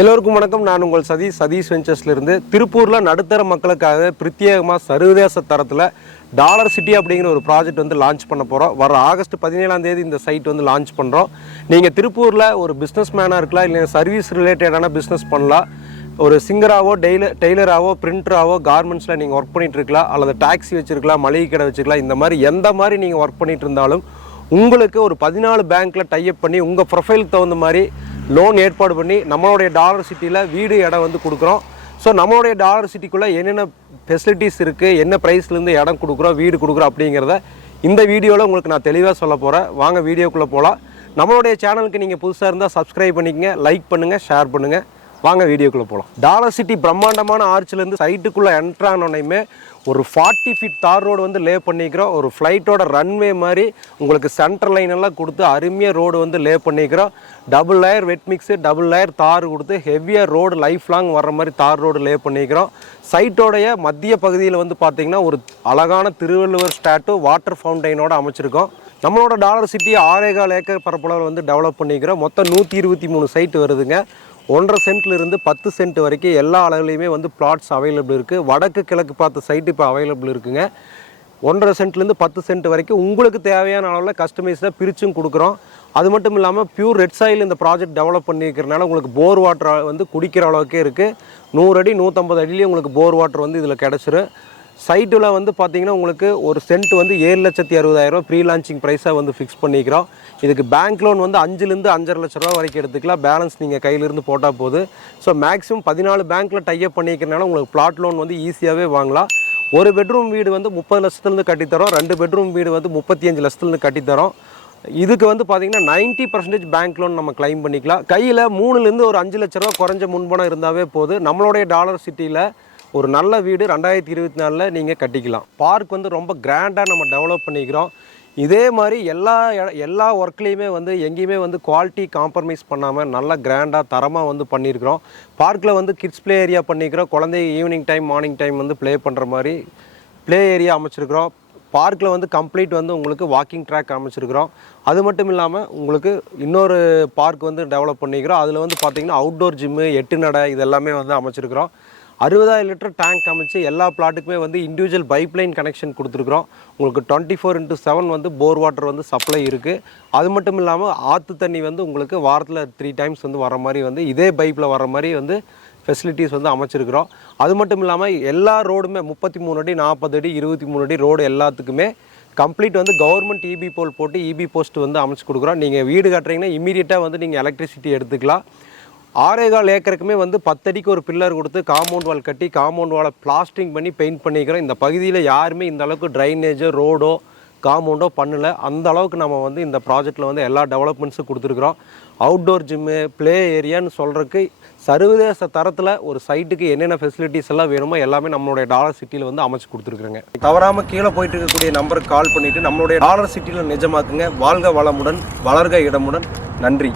எல்லோருக்கும் வணக்கம். நான் உங்கள் சதீஷ் வெஞ்சர்ஸ்லேருந்து திருப்பூரில் நடுத்தர மக்களுக்காக பிரத்யேகமாக சர்வதேச தரத்தில் டாலர் சிட்டி அப்படிங்கிற ஒரு ப்ராஜெக்ட் வந்து லான்ச் பண்ண போகிறோம். வர ஆகஸ்ட் 17ஆம் தேதி இந்த சைட் வந்து லான்ச் பண்ணுறோம். நீங்கள் திருப்பூரில் ஒரு பிஸ்னஸ் மேனாக இருக்கலாம், இல்லை சர்வீஸ் ரிலேட்டடான பிஸ்னஸ் பண்ணலாம். ஒரு சிங்கராகவோ டெய்லராகவோ பிரிண்டராகவோ கார்மெண்ட்ஸில் நீங்கள் ஒர்க் பண்ணிகிட்டு இருக்கலாம், அல்லது டாக்ஸி வச்சுருக்கலாம், மளிகை கடை வச்சுருக்கலாம். இந்த மாதிரி எந்த மாதிரி நீங்கள் ஒர்க் பண்ணிகிட்டு இருந்தாலும் உங்களுக்கு ஒரு 14 பேங்க்கில் டைப் பண்ணி உங்கள் ப்ரொஃபைலுக்கு தகுந்த மாதிரி லோன் ஏற்பாடு பண்ணி நம்மளுடைய டாலர் சிட்டியில் வீடு இடம் வந்து கொடுக்குறோம். ஸோ நம்மளுடைய டாலர் சிட்டிக்குள்ளே என்னென்ன ஃபெசிலிட்டிஸ் இருக்குது, என்ன ப்ரைஸ்லேருந்து இடம் கொடுக்குறோம், வீடு கொடுக்குறோம் அப்படிங்கிறத இந்த வீடியோவில் உங்களுக்கு நான் தெளிவாக சொல்ல போகிறேன். வாங்க வீடியோக்குள்ளே போகலாம். நம்மளுடைய சேனலுக்கு நீங்கள் புதுசாக இருந்தால் சப்ஸ்கிரைப் பண்ணிக்கங்க, லைக் பண்ணுங்கள், ஷேர் பண்ணுங்கள். வாங்க வீடியோக்குள்ளே போகலாம். டாலர் சிட்டி பிரம்மாண்டமான ஆர்ச்சிலேருந்து சைட்டுக்குள்ளே என்ட்ரானோனையுமே ஒரு 40 ஃபீட் தார் ரோடு வந்து லே பண்ணிக்கிறோம். ஒரு ஃப்ளைட்டோட ரன்வே மாதிரி உங்களுக்கு சென்டர் லைன் எல்லாம் கொடுத்து அருமையாக ரோடு வந்து லே பண்ணிக்கிறோம். டபுள் லேயர் வெட் மிக்ஸு, டபுள் லேயர் தார் கொடுத்து ஹெவியாக ரோடு லைஃப் லாங் வர்ற மாதிரி தார் ரோடு லே பண்ணிக்கிறோம். சைட்டோடைய மத்திய பகுதியில் வந்து பார்த்திங்கன்னா ஒரு அழகான திருவள்ளுவர் ஸ்டாட்டு வாட்டர் ஃபவுண்டைனோடு அமைச்சிருக்கோம். நம்மளோட டாலர் சிட்டி 6.25 ஏக்கர் பரப்பளவில் வந்து டெவலப் பண்ணிக்கிறோம். மொத்தம் 123 சைட்டு வருதுங்க. 1.5 சென்ட்லேருந்து 10 சென்ட் வரைக்கும் எல்லா அளவுலையுமே வந்து பிளாட்ஸ் அவைலபிள் இருக்குது. வடக்கு கிழக்கு பார்த்த சைட்டு இப்போ அவைலபிள் இருக்குங்க. 1.5 சென்ட்லேருந்து 10 சென்ட் வரைக்கும் உங்களுக்கு தேவையான அளவில் கஸ்டமைஸாக பிரிச்சும் கொடுக்குறோம். அது மட்டும் இல்லாமல் பியூர் ரெட் சாயில் இந்த ப்ராஜெக்ட் டெவலப் பண்ணியிருக்கிறனால உங்களுக்கு போர் வாட்டர் வந்து குடிக்கிற அளவுக்கே இருக்குது. 100 அடி 150 அடியிலேயே உங்களுக்கு போர் வாட்டர் வந்து இதில் கிடச்சிரும். சைட்டில் வந்து பார்த்திங்கன்னா உங்களுக்கு ஒரு சென்ட் வந்து 7,60,000 ப்ரீ லான்ச்சிங் ப்ரைஸாக வந்து ஃபிக்ஸ் பண்ணிக்கிறோம். இதுக்கு பேங்க் லோன் வந்து 5லேருந்து 5.5 லட்ச ரூபா வரைக்கும் எடுத்துக்கலாம். பேலன்ஸ் நீங்கள் கையிலேருந்து போட்டால் போது. ஸோ மேக்ஸிமம் 14 பேங்க்கில் டைப் பண்ணிக்கிறனால உங்களுக்கு பிளாட் லோன் வந்து ஈஸியாகவே வாங்கலாம். ஒரு பெட்ரூம் வீடு வந்து 30 லட்சத்துலேருந்து கட்டித்தரோம். 2 பெட்ரூம் வீடு வந்து 35 லட்சத்துலேருந்து கட்டித்தரோம். இதுக்கு வந்து பார்த்திங்கன்னா 90% பேங்க் லோன் நம்ம கிளைம் பண்ணிக்கலாம். கையில் 3லேருந்து ஒரு 5 லட்ச ரூபா குறைஞ்ச முன்பணம் இருந்தாவே போது. நம்மளுடைய டாலர் சிட்டியில் ஒரு நல்ல வீடு 2024 நீங்கள் கட்டிக்கலாம். பார்க் வந்து ரொம்ப கிராண்டாக நம்ம டெவலப் பண்ணிக்கிறோம். இதே மாதிரி எல்லா ஒர்க்லேயுமே வந்து எங்கேயுமே வந்து குவாலிட்டி காம்ப்ரமைஸ் பண்ணாமல் நல்லா கிராண்டாக தரமாக வந்து பண்ணியிருக்கிறோம். பார்க்கில் வந்து கிட்ஸ் ப்ளே ஏரியா பண்ணிக்கிறோம். குழந்தைங்க ஈவினிங் டைம் மார்னிங் டைம் வந்து ப்ளே பண்ணுற மாதிரி ப்ளே ஏரியா அமைச்சிருக்கிறோம். பார்க்கில் வந்து கம்ப்ளீட் வந்து உங்களுக்கு வாக்கிங் ட்ராக் அமைச்சிருக்கிறோம். அது மட்டும் இல்லாமல் உங்களுக்கு இன்னொரு பார்க் வந்து டெவலப் பண்ணிக்கிறோம். அதில் வந்து பார்த்திங்கன்னா அவுட்டோர் ஜிம்மு, 8 நடை இதெல்லாமே வந்து அமைச்சிருக்கிறோம். 60,000 லிட்டர் டேங்க் அமைச்சு எல்லா பிளாட்டுக்குமே வந்து இண்டிவிஜுவல் பைப்லைன் கனெக்ஷன் கொடுத்துருக்குறோம். உங்களுக்கு 24/7 வந்து போர் வாட்டர் வந்து சப்ளை இருக்குது. அது மட்டும் இல்லாமல் ஆற்று தண்ணி வந்து உங்களுக்கு வாரத்தில் 3 டைம்ஸ் வந்து வர மாதிரி வந்து இதே பைப்பில் வர மாதிரி வந்து ஃபெசிலிட்டிஸ் வந்து அமைச்சிருக்கிறோம். அது மட்டும் இல்லாமல் எல்லா ரோடுமே 33 அடி 40 அடி 23 அடி ரோடு எல்லாத்துக்குமே கம்ப்ளீட் வந்து கவர்மெண்ட் இபி போல் போட்டு இபி போஸ்ட் வந்து அமைச்சு கொடுக்குறோம். நீங்கள் வீடு கட்டுறீங்கன்னா இமீடியட்டாக வந்து நீங்கள் எலக்ட்ரிசிட்டி எடுத்துக்கலாம். 6.25 ஏக்கருக்குமே வந்து 10 அடிக்கு ஒரு பில்லர் கொடுத்து காம்பவுண்ட் வால் கட்டி காம்பவுண்ட் வாலை பிளாஸ்டிங் பண்ணி பெயிண்ட் பண்ணிக்கிறோம். இந்த பகுதியில் யாருமே இந்த அளவுக்கு ட்ரைனேஜோ ரோடோ காம்பவுண்டோ பண்ணலை. அந்த அளவுக்கு நம்ம வந்து இந்த ப்ராஜெக்டில் வந்து எல்லா டெவலப்மெண்ட்ஸும் கொடுத்துருக்குறோம். அவுட்டோர் ஜிம்மு, ப்ளே ஏரியான்னு சொல்கிறதுக்கு சர்வதேச தரத்தில் ஒரு சைட்டுக்கு என்னென்ன ஃபெசிலிட்டிஸ் எல்லாம் வேணுமோ எல்லாமே நம்மளுடைய டாலர் சிட்டியில் வந்து அமைச்சு கொடுத்துருக்குறோங்க. தவறாமல் கீழே போயிட்டு இருக்கக்கூடிய நம்பருக்கு கால் பண்ணிவிட்டு நம்மளுடைய டாலர் சிட்டியில் நிஜமாக்குங்க. வாழ்க வளமுடன், வளர்க இடமுடன். நன்றி.